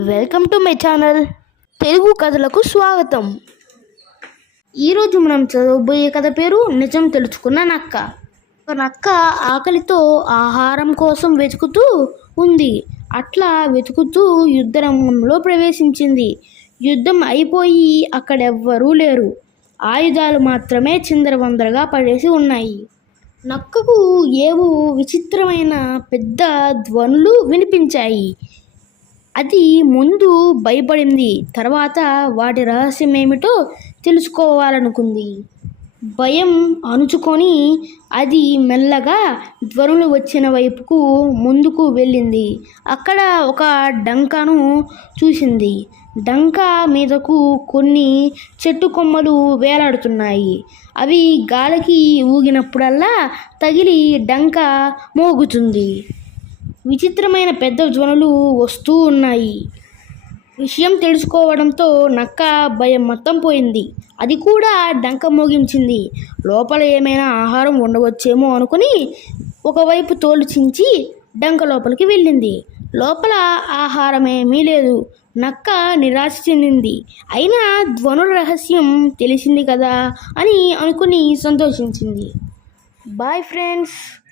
Welcome to my channel Telugu కథలకు స్వాగతం. ఈరోజు మనం చదవబోయే కథ పేరు నిజం తెలుసుకున్న నక్క. ఒక నక్క ఆకలితో ఆహారం కోసం వెతుకుతూ ఉంది. అట్లా వెతుకుతూ యుద్ధరంగంలో ప్రవేశించింది. యుద్ధం అయిపోయి అక్కడెవ్వరూ లేరు. ఆయుధాలు మాత్రమే చిందరవందరగా పడేసి ఉన్నాయి. నక్కకు ఏవో విచిత్రమైన పెద్ద ధ్వనులు వినిపించాయి. అది ముందు భయపడింది. తర్వాత వాటి రహస్యం ఏమిటో తెలుసుకోవాలనుకుంది. భయం అణుచుకొని అది మెల్లగా ధ్వనులు వచ్చిన వైపుకు ముందుకు వెళ్ళింది. అక్కడ ఒక డంకను చూసింది. డంక మీదకు కొన్ని చెట్టు కొమ్మలు వేలాడుతున్నాయి. అవి గాలికి ఊగినప్పుడల్లా తగిలి డంక మోగుతుంది. విచిత్రమైన పెద్ద ధ్వనులు వస్తూ ఉన్నాయి. విషయం తెలుసుకోవడంతో నక్క భయం మొత్తం పోయింది. అది కూడా డంక మోగించింది. లోపల ఏమైనా ఆహారం ఉండవచ్చేమో అనుకుని ఒకవైపు తోలు చించి డంక లోపలికి వెళ్ళింది. లోపల ఆహారమేమీ లేదు. నక్క నిరాశ చెందింది. అయినా ధ్వనుల రహస్యం తెలిసింది కదా అని అనుకుని సంతోషించింది. Boy friends.